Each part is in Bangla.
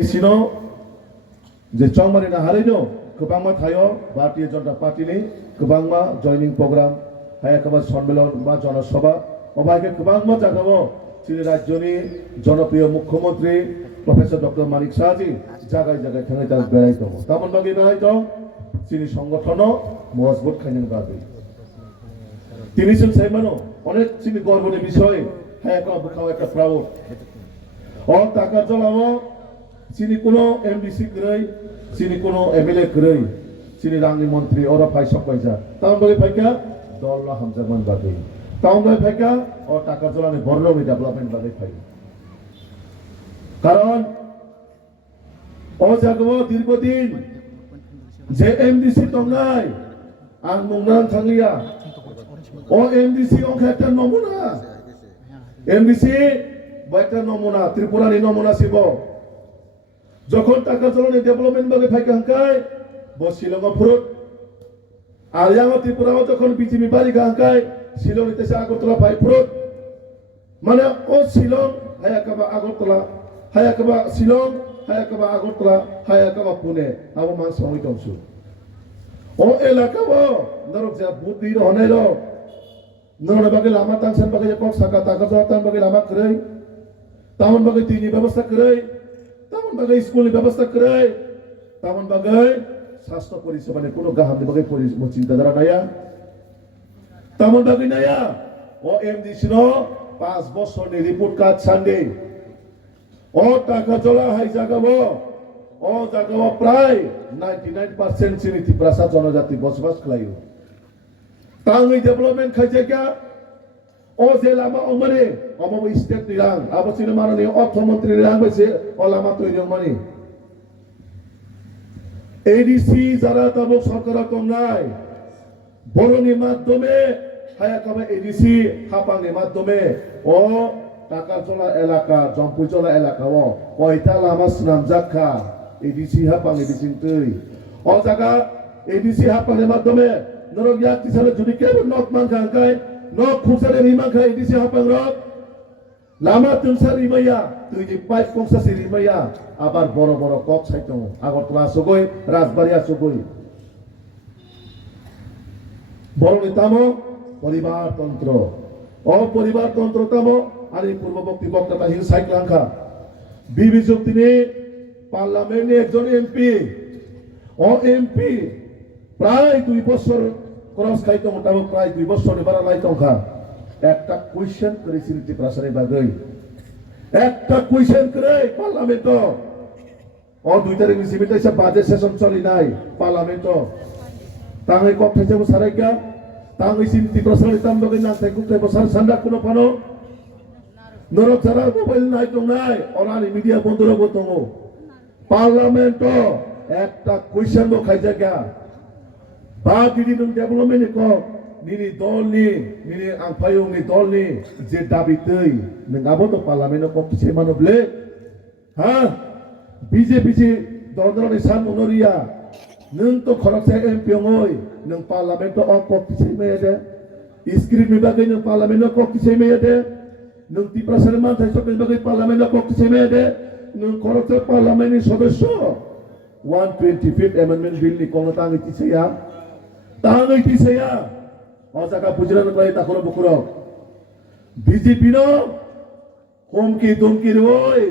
Sino je chongmani na harino kebangma thayo Bharatiya Janata Party ni kebangma joining program haya kaba সম্মেলন বা জনসভা অবাইকে kebangma জাগাবো চিনি রাজ্যনি জনপ্রিয় মুখ্যমন্ত্রী প্রফেসর ডক্টর মানিক সাহাজি জায়গায় জায়গায় থাঙে তার বেড়াইতো তেমন ভাবে বেড়াইতো চিনি সংগঠন মজবুত খাইনের বাদে তিনি ছিল সাইমানো অনেক চিনি গর্বের বিষয় হ্যাঁ বুখাও একটা প্রাউড ও টাকা জলাবো চিনি কোনো এমডিসি করেই চিনি কোনো এমএলএ করেই চিনি রাংনি মন্ত্রী ওরা ফাই সব পয়সা তাম বলে ফাইকা দল্লা হামজামান বাদে তাম বলে ফাইকা ও টাকা জলানে বড়মি ডেভেলপমেন্ট বাদে ফাই কারণ ও জাগবো দীর্ঘদিন যে এমডিসি তংনাই আং মুংনান থাঙ্গিয়া ও এমডিসি অংশ একটা নমুনা এমডিসি একটা নমুনা ত্রিপুরানি নমুনা ছিল যখন টাকা চলনে ডেভেলপমেন্ট ভাবে ফাইকা হাঙ্কায় শিলং ফুরুত আর ইয়াং ত্রিপুরাও যখন বিজেপি বাড়ি হাঙ্কায় শিলং নিতেছে আগরতলা ফাই ফুরুত মানে ও শিলং হায়াকাবা আগরতলা হায়াকাবা শিলং হায়াকাবা আগরতলা হায়াকাবা পুনে আবো মান সঙ্গী দংশু ও এলাকাবো নরক যা বুদ্ধি রহনে র নরক বাগে লামা তাংসান বাগে কক সাকা টাকা জতান বাগে লামা করেই তামন বাগে তিনি ব্যবস্থা করেই তেমন ভাবে স্কুলের ব্যবস্থা করে তেমন ভাবে স্বাস্থ্য পরিষেবা কোনো গাহামনি ভাবে চিন্তাধারা নাইয়া তেমন ভাবে নাইয়া ও এমডিসি 5 বছর রিপোর্ট কার্ড সান্ডে ও টাকা চলা হাই জাগাবো ও জাগাবো প্রায় 99% চিনি ত্রিপুরা জনজাতি বসবাস খাইও তাঙ্গি ডেভেলপমেন্ট খাইছে কা ও যে লামা অমরে অমব স্টেট নিরাং আবচিন মাননীয় অর্থমন্ত্রী নিরাং হয়েছে ও লামা তৈরি মানে এডিসি যারা তব সরকার কম নাই বরণের মাধ্যমে হায়াকামা এডিসি হাপাংয়ের মাধ্যমে ও টাকা চলা এলাকা জম্পুই চলা এলাকা ও কয়টা লামা সুনাম জাখা এডিসি হাপাং এডিসি তৈ ও জায়গা এডিসি হাপাংয়ের মাধ্যমে নরক ইয়াক তিসালে যদি কেবল নক মান খাঙ্কায় nok khusare rima kha edisi hapang rok lama tunsar rimaya tuj pipe kongsa si rimaya abar boro boro kok saito agortla sogoi rajbaria sogoi boro nitamo poribar tantro o poribar tantro tamo ari purboboktী বক্তা হিল সাইক্লাংখা বিবি যুক্তিনি পার্লামেন্টে একজন এমপি ও এমপি প্রায় 2 বছর ক্রস খাইতো মোটামুটি প্রায় 2 বছর এবারে লাইতো খা একটা কোয়েশ্চেন করেছিল ত্রিপুরাসারে বাগৈ একটা কোয়েশ্চেন করে পার্লামেন্ট ও 2 তারিখ নিসিমিতে সব বাজেট সেশন চলি নাই পার্লামেন্ট তাঙ্গই কক থাইছে সারাইকা তাঙ্গই সিন ত্রিপুরাসারে তামবগে না তাই কুতে বসার সান্ডা কোনো পানো নরক ছাড়া মোবাইল নাই তো নাই অরানি মিডিয়া বন্ধ রব তো পার্লামেন্ট একটা কোয়েশ্চেন গো খাইছে কা Bagi dong development ko nini dolni nini angpayong ni dolni je dabi tei nengabo to parliament ko kise manoble ha BJP si dondro ni san monoria nung to khorok se MP ngoi nung parliament to ko kise mede script mi bagai nung parliament ko kise mede nung Tripura Sarman thai sok bagai parliament ko kise mede nung khorok se parliament ni সদস্য 125th amendment bill ni kong tang iti ya তাহলে কি সেয়া অজাকা বুঝরান করে তা করে বকুর বিজেপি নো হুমকি দুমকি রই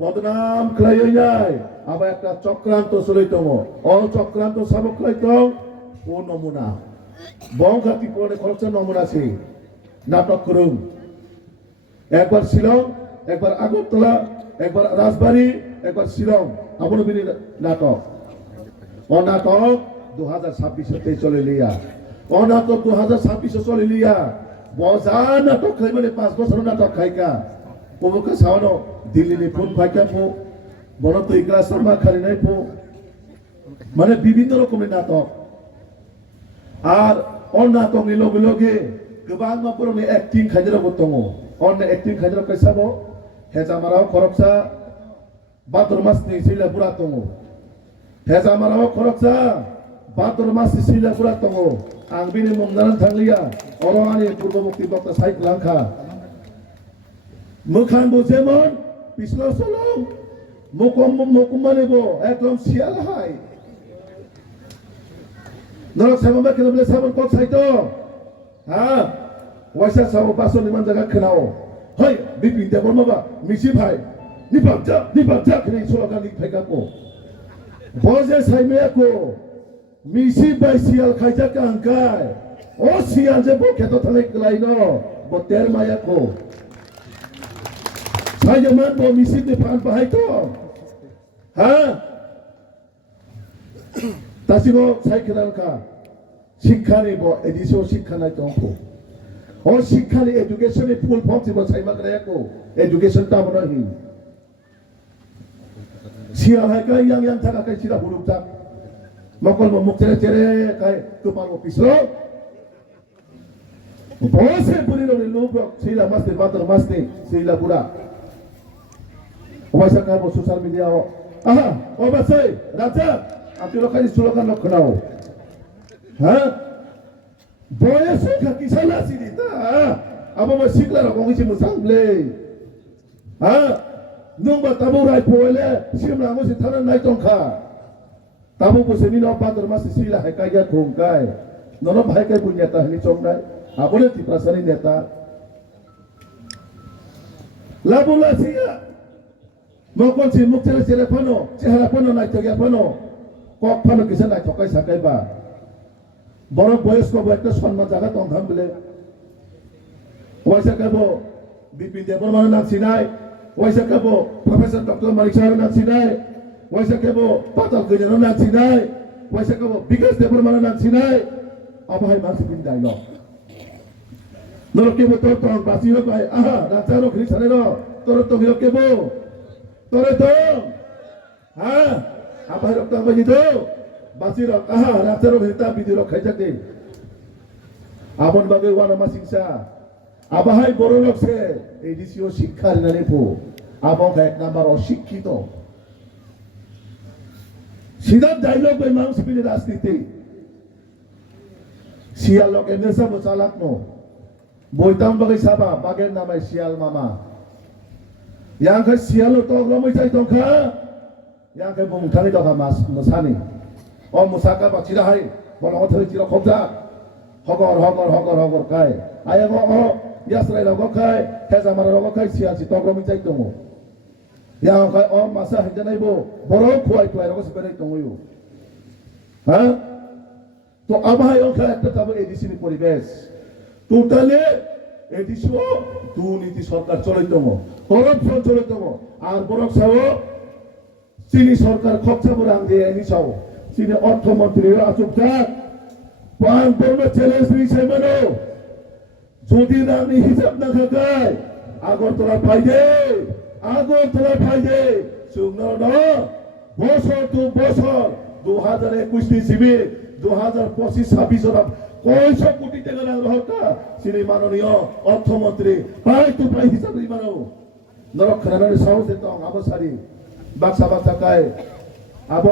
বদনাম খাই যায় আবার একটা চক্রান্ত চলিত ও চক্রান্ত সাবক লাইত ও নমুনা বংখাতি পরে খরচ নমুনা আছে নাটক করুন একবার শিলং একবার আগরতলা একবার রাজবাড়ী একবার শিলং আপন বিনি নাটক ও নাটক 2026 চলে লিয়া অনাটক 2026 চলে লিয়া বজা নাটক খাই মানে 5 বছর নাটক খাইকা কোমকা সাওনো দিল্লি নি ফোন খাইকা ফো বড় তো ইকরা শর্মা খালি নাই ফো মানে বিভিন্ন রকমের নাটক আর অন নাটক নি লগে লগে গোবাং মাপুরনি অ্যাক্টিং খাইজরা বতঙ্গ অন অ্যাক্টিং খাইজরা কইসাবো হেজা মারাও খরকসা বাদর মাস নি ছিলা পুরা তঙ্গ হেজা মারাও খরকসা Batur masih sila kurat tongo, angbini mengdaran thanglia, orang ani purboboktী বক্তা psych langka, mukhan bojemon, pislo solong, মুকুমানিব একদম শিয়াল হাই নরক সাইমা খেলে সাবন কক সাইতো হ্যাঁ ওয়াইসা সাবো পাঁচশো নিমান জায়গা খেলাও হয় বিপিন দেবর মাবা মিসি ভাই নিপাবজা খেলে স্লোগান লিখাইকাকো বজে সাইমেয়াকো মিসি বাই শিয়াল খাইজাকে আঙ্কায় ও শিয়াল যে বকেত থালে ক্লাইনো বতের মায়াকো সাইজামান ব মিসি নে ফান বাহাইতো হ্যাঁ তাসিগো সাইকেলালকা শিক্ষানি ব এডিসো শিক্ষা নাই তংকো ও শিক্ষানি এডুকেশনে ফুল ফর্ম সিব সাইমা গ্রায়াকো এডুকেশন তাবনা হি শিয়াল হাইকা yang থাকা কাই সিরা হুলুকটা মকল মুখ চেরে চেরে কাই তুপার অফিসলো বসে পুরিনো লোক সিলা মাস্তে বাতর মাস্তে সিলা পুরা ওয়াইসা কাই সোশ্যাল মিডিয়া আহা ও বাসে রাজা আপনি লোকাই স্লোগান লক্ষণাও হ্যাঁ বয়স কিসালা সিরিতা আবার শিখলা রকম কিছু মুসাংলে হ্যাঁ নংবা তাবো রাই পয়লে সিমলা মসি থানা নাই তংখা তাবো বসে মিনো বাদর মাসি সিলা হাইকাই গা খুংকাই নন ভাইকাই বুনিয়াতা হনি চংনাই আবলে তিপ্রাসানি নেতা লাবুলা সিয়া মকন সি মুখ চেরে চেরে ফানো চেহারা ফানো নাই তগে ফানো কক ফানো কিসে নাই ঠকাই সাকাই বা বড় বয়স্ক একটা সম্মান জায়গা তংখাম বলে ওয়াইসা কাবো বিপিন দেবর মানে নাচি নাই ওয়াইসা কাবো প্রফেসর ডক্টর মালিক সাহেব নাচি নাই ওয়াইসা কাবো পাতাল গজেনো নাচি নাই ওয়াইসা কাবো বিকাশ দেবর মানে নাচি নাই আবহাই মাসি বিন দাইল নরকে বো তোর তং বাসি হ পাই আহা রাজারো খ্রি সারে র তোর তো হিরো কেবো তোরে তো হ্যাঁ আবহাই রক্ত বাজি দো বাসি র আহা রাজারো হিতা বিধি রক্ষাই থাকে আমন বাগে ওয়ানা মাসিংসা আবহাই বড় লোকসে এডিসিও শিক্ষার নানিপো আবহ এক নাম্বার অশিক্ষিত সিধা ডায়লগ ওই মানুষ পিনে রাজনীতি শিয়াল লোক এনেসা মোচালাক নো বইতাম বাগে সাবা বাগের নামে শিয়াল মামা ইয়াংখাই শিয়াল তো রমই চাই তংখা ইয়াংখাই বংথানি দখা মাস মোসানি ও মোসাকা বাচিরা হাই বল হথই চির খবজা হগর কাই আয়াগো ও ইয়াসরাই রগো খাই হেজামার রগো খাই সিয়াসি তগ্রমি চাই দङ ইয়াংখাই ও মাসা হিজানাইবো বড় খুয়াই খুয়াই রগো সিবেরাই দङयो হ্যাঁ তো আবহাই অংখা একটা তাবে এডিসিনি পরিবেশ টোটালি এডিসিও দুর্নীতি সরকার চলাই দङ করপশন চলাই দङ আর বরক সাও চিনি সরকার খরচা করে আনছে এনি সাও চিনি অর্থমন্ত্রী আসুকটা পান বর্ণ চ্যালেঞ্জ নিছে মানো যদি রানী হিসাব না থাকায় আগরতলা ফাইদে সুন্দর বছর তো বছর 2021 শিবির 2025-26 কয়শো কোটি টাকা হকা শ্রী মাননীয় অর্থমন্ত্রী প্রায় তো প্রায় হিসাব মানো নরক্ষণানের সাহস দিত আবসারি বাক্সা কায় আব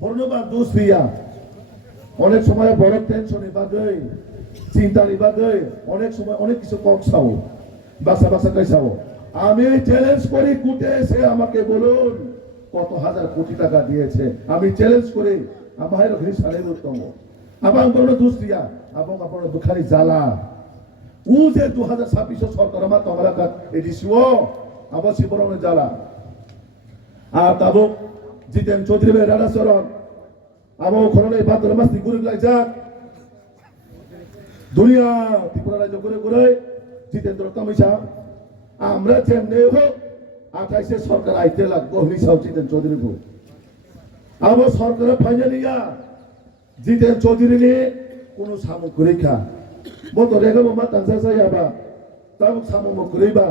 বর্ণবাদ দোষ দিয়া অনেক সময় বড় টেনশনে বাদে চিন্তার বাদে অনেক সময় অনেক কিছু কক্সাও বাসা কাইসাও আমি চ্যালেঞ্জ করি কুটে এসে আমাকে বলুন কত হাজার কোটি টাকা দিয়েছে আমি চ্যালেঞ্জ করি আমার ঘরে সাড়ে উত্তম আবার বড় দুষ্টিয়া এবং আপনার দুখানি জ্বালা ও যে 2026 সরকার আমার তোমার এডিসিও আবার শিবরণের জ্বালা আর তাবো জিতেন চৌধুরী ভাই রানা চরণ আমার খরণে ভাদ্র মাস ঘুরে যাক দুনিয়া ত্রিপুরা রাজ্য করে জিতেন্দ্র তামিসা আমরা যেমনি হোক 28-এ সরকার আইতে লাগবো হিসাব জিতেন চৌধুরী আমার সরকারের ফাইনালিয়া জিতেন চৌধুরী নিয়ে কোন সামগ্রিকা মত রেগা মামা তানসা যাইবা তাও সামগ্রিবা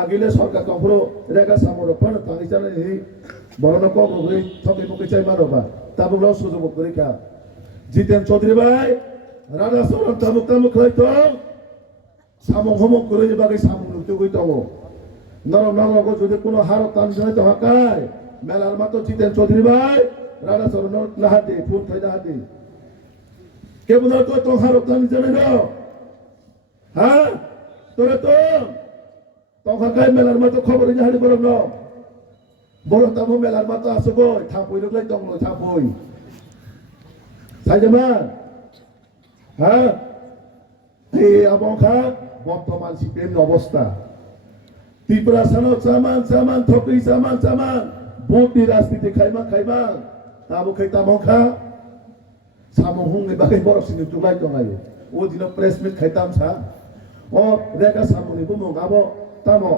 আগিলে সরকার তখন রেগা সামর পান তানিসানে বড় কম হই থকে মুখে চাই মারবা তাবুক সুযোগ পরীক্ষা জিতেন চৌধুরী ভাই রাজা সরম তামুক হয়তো সামক হমক করে বাকি সামক লুকতে গই তব নরম যদি কোনো হার টান জানে তো হাকায় মেলার মাত্র জিতেন চৌধুরী ভাই রাজা সরম নাহাতে ফুল খাই নাহাতে কে বুঝা তো হার টান জানে না হ্যাঁ তোরে তো হাকায় মেলার মাত্র খবরে জাহারি বরম না বড় তামো মেলার মাথা আসো গই থাপই লোকলাই দংলো থাপই সাইজামা হ্যাঁ এই আবহাওয়া বর্তমান সিপিএম অবস্থা ত্রিপুরা সানো চামান চামান থকই চামান চামান ভোটনি রাজনীতি খাইমা খাইমা তাবো খাই তামো খা সামো হুংনি বাকি বড় সিনি তুলাই দঙাयो ও দিন প্রেস মিট খাইতাম সা ও রেগা সামনি বুমুং আবো তামো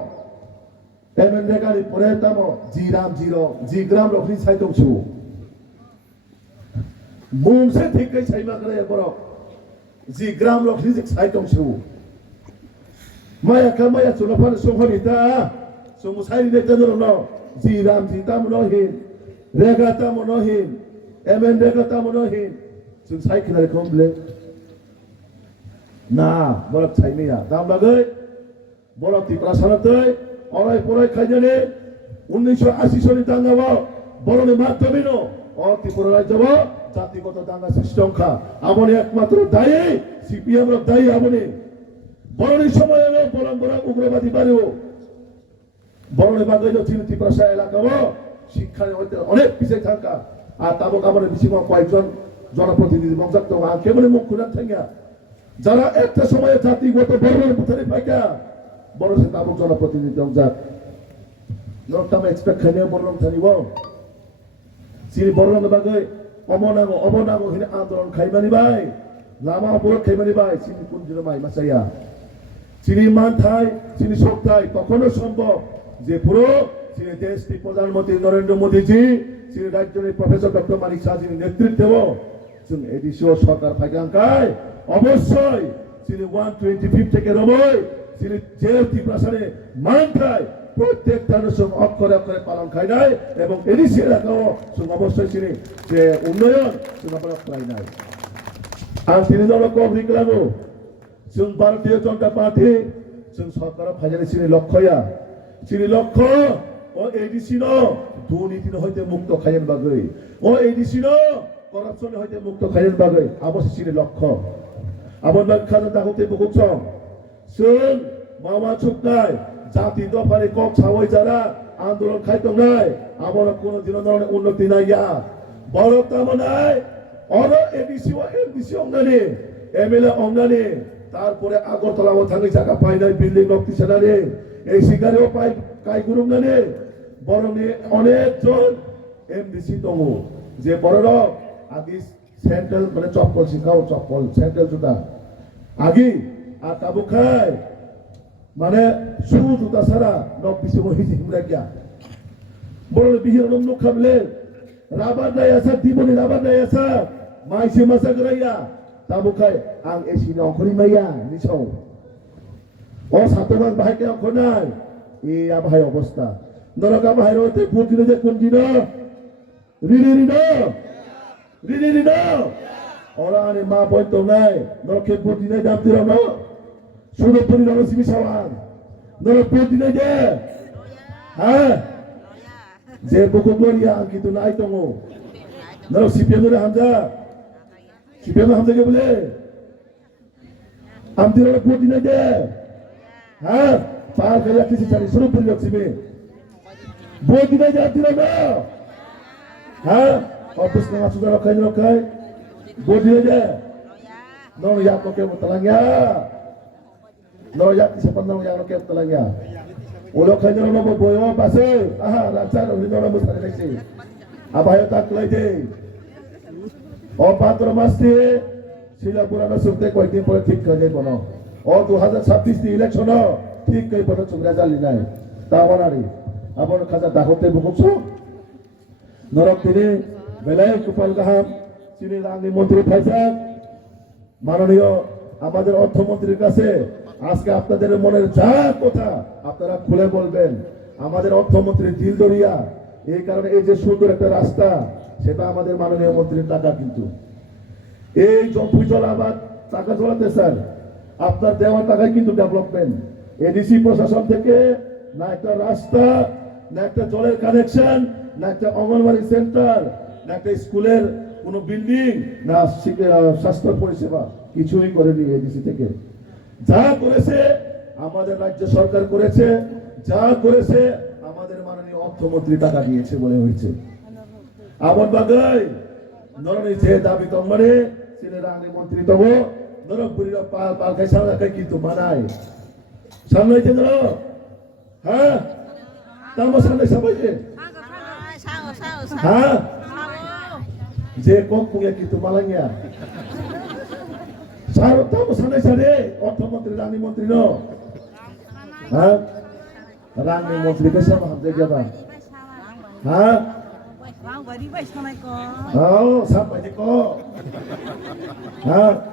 এমএন রেগানি পরে তামো জি গ্রাম রফি সাইতংসু মুংসে ঠিকই সাইমা করে বড় জি গ্রাম Rafi সাইতংসু Maya kamaya cuma pada sungguh kita, sungguh saya ini tenor no, jiram jita monohin, regata monohin, emen regata monohin, sungguh saya kena komplain. Nah, bolak saya ni ya, dalam bagai, bolak di perasaan tu, orang kajian ni, 1980 soni tangga wa, bolak ni mat domino, orang di perai jawa, jati kota tangga sistemka, amoni ekmatro daya, CPM ro daya amoni. বরণী সময়ে বরং বরং উগ্রবাদী পারেও বরণী বাংলায় চিনি ত্রিপুরা এলাকাও শিক্ষার অনেক পিছিয়ে থাকা আর তাবক আমাদের বেশি কয়েকজন জনপ্রতিনিধি বংশাক্ত কেমন মুখ খুলে থাকা যারা একটা সময়ে জাতিগত বর্ণের পুথারি পাইকা বড় সে তাবক জনপ্রতিনিধি বংশাক নরতাম এক্সপেক্ট খাইনে বর্ণ থানিব চিনি বর্ণ বাগে অমনাগো হিনে আন্দোলন খাইমানি বাই লামা অপরাধ খাইমানি বাই চিনি কোন দিন মাই মাসাইয়া চিনি মানথাই চিনি শক্তাই তখনও সম্ভব যে পুরো চিনি দেশটি প্রধানমন্ত্রী নরেন্দ্র মোদীজি চিনি রাজ্যের প্রফেসর ডক্টর মানিক শাহজির নেতৃত্বেও চিনি এডিসিও সরকার ফাইকাঙ্কায় অবশ্যই চিনি 125 থেকে রবই চিনি যে ত্রিপ্রাসারে মানথাই প্রত্যেকটার সঙ্গে অক্ষরে অক্ষরে পালন খাই নাই এবং এডিসি এলাকাও সঙ্গে অবশ্যই চিনি যে উন্নয়ন সঙ্গে পালন খাই নাই আর তিনি দল কবরিক লাগো जों भारतीय जनता पार्टी जों सरकार फाइनाल सिनि लक्ष्यया सिनि लक्ष्य ओ एडिसि न दुर्नीति हইতে मुक्त खायन बागै ओ एडिसि न करप्शन हইতে मुक्त खायन बागै आबो सिनि लक्ष्य आबो लक्ष्य दाखते बुकुक जों मामा छुकनाय জাতি দফারে কক ছাওই যারা আন্দোলন খাইতংনাই আবার কোন দিন ধরনের উন্নতি নাইয়া বড় কামনায় অর এডিসি ও এমডিসি অঙ্গানে এমএলএ অঙ্গানে তারপরে আগরতলা ও থাঙ্গি জায়গা পাই নাই বিল্ডিং রক্তি সেনারে এই শিকারেও পাই কাই গুরুঙ্গানে বরণে অনেকজন এমডিসি দङ যে বড় আগে সেন্ট্রাল মানে চপ্পল শিখাও চপ্পল সেন্ট্রাল জুতা আগে আর তাবু খাই মানে সু জুতা ছাড়া নক পিছে হইছে হিমরা গিয়া বড় বিহির নম খাবলে রাবার নাই আছে দিবনি রাবার নাই আছে মাইসে মাসা গরাইয়া তাবুখাই আং এসিনি অখরি মাইয়া নিছাও ও সাতমান ভাইকে অখনাই এই আবহাই অবস্থা নরকা ভাই রতে ফুটিলে যে কোন দিন রিনি ওরা আনে মা বইতো নাই নরকে ফুটিলে দাম দিল না শুধু পরি নর সিমি সাওয়ান নর ফুটিলে যে হ্যাঁ যে বুকু গরিয়া কিন্তু নাই তো নর সিপিএম রে হামজা সিপিএম হামজা কে বলে আমদিরা ফুটিলে যে হ্যাঁ পার গয়া কিছু চালি শুরু পরি লক্ষ্মী বইদিনে যাতিরা না হ্যাঁ অফিস না সুদা রখাই বইদিনে যে নর ইয়া তো কে বতলাঙ্গা নর ইয়া কিছু পন্দর ইয়া কে বতলাঙ্গা ওলো খাই নর নব বইও পাশে আহা রাজা নর মুসারে দেখছি আবায় তাকলাই দে ও পাত্র মাসে শিলা পুরানো সুতে কয়েকদিন পরে ঠিক হয়ে যাইব না ও 2026 ইলেকশন ঠিক কই পথ চুমরা জালি নাই তা বনারি আপন খাজা দাহতে বুকুছ নরক তিনি বেলায় কুপাল গাহাম চিনি রাঙ্গি মন্ত্রী ফাইসান মাননীয় আমাদের অর্থমন্ত্রীর কাছে আজকে আপনাদের মনের যা কথা আপনারা খুলে বলবেন আমাদের অর্থমন্ত্রী দিল দরিয়া এই কারণে এই যে সুন্দর একটা রাস্তা সেটা আমাদের মাননীয় মন্ত্রীর টাকা কিন্তু এই জম্পুজল আবার টাকা চলাতে স্যার আপনার দেওয়া টাকায় কিন্তু ডেভেলপমেন্ট এডিসি প্রশাসন থেকে না একটা রাস্তা না একটা জলের কানেকশন না একটা অঙ্গনবাড়ি সেন্টার না একটা স্কুলের কোনো বিল্ডিং না স্বাস্থ্য পরিষেবা কিছুই করেনি এডিসি থেকে যা করেছে আমাদের রাজ্য সরকার করেছে যা করেছে আমাদের মাননীয় অর্থমন্ত্রী টাকা দিয়েছে বলে হয়েছে আমার বাগাই নরনি যে দাবি তোমারে সিনে রানী মন্ত্রী তব নরক বুড়িরা পাল পাল খাই সামনে খাই কিন্তু মানায় সামনে হয়েছে ধরো হ্যাঁ তার সামনে সবাই হ্যাঁ যে কম পুঙ্গে কিন্তু মালাঙ্গিয়া সার তাম সামনে সারে অর্থমন্ত্রী রানী মন্ত্রী ন হ্যাঁ রানী মন্ত্রী কে সব হাতে যাবা হ্যাঁ Vâng, vậy đi vậy sau này có. sắp phải có. Hả?